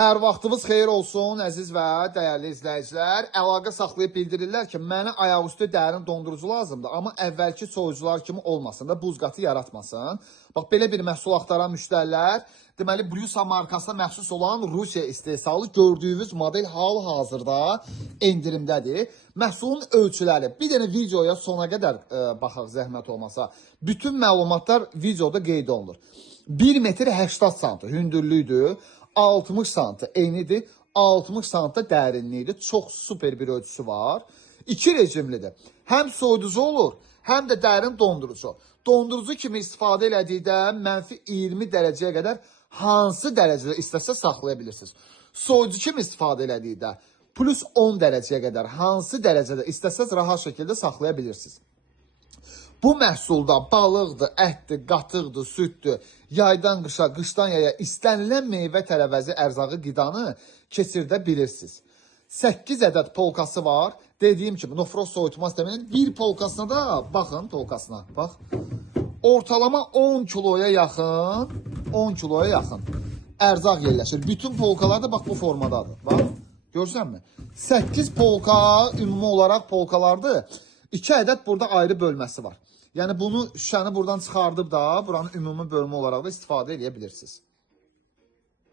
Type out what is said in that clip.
Hər vaxtınız xeyir olsun, əziz və dəyərli izləyicilər. Əlaqə saxlayıb bildirirlər ki, mənə ayaqüstü dərin dondurucu lazımdır, amma əvvəlki soyucular kimi olmasın da, buz qatı yaratmasın. Bax, belə bir məhsul axtaran müştərilər, deməli, Bryusa markasına məxsus olan Rusiya istehsalı gördüyünüz model hal-hazırda endirimdədir. Məhsulun ölçüləri, bir dənə videoya sona qədər baxaq zəhmət olmasa, bütün məlumatlar videoda qeyd olunur. 1 metr 80 sm hündürlüydür. 60 sm enidir, 60 sm dərinliyidir. Çox super bir ölçüsü var. 2 rejimlidir. Həm soyuducu olur, həm də dərin dondurucu. Dondurucu kimi istifadə elədikdə -20 dərəcəyə qədər hansı dərəcədə istəsə saxlaya bilirsiniz. Soyuducu kimi istifadə elədikdə +10 dərəcəyə qədər hansı dərəcədə istəsəz rahat şəkildə saxlaya bilirsiniz. Bu məhsulda balıqdır, ətdir, qatıqdır, süddür, yaydan qışa, qışdan yaya istənilən meyvə tərəvəzi ərzağı qidanı keçirdə bilirsiniz. 8 ədəd polkası var. Dediyim kimi, nofroz soyutma sisteminin bir polkasına da, baxın polkasına, bax. Ortalama 10 kiloya yaxın ərzaq yerləşir. Bütün polkalar da bax bu formadadır. Bax, görsənmi? 8 polka ümumi olaraq polkalardır. 2 ədəd burada ayrı bölməsi var. Yəni bunu şüşəni buradan çıxardıb da buranın ümumi bölümü olaraq da istifadə edə bilirsiniz.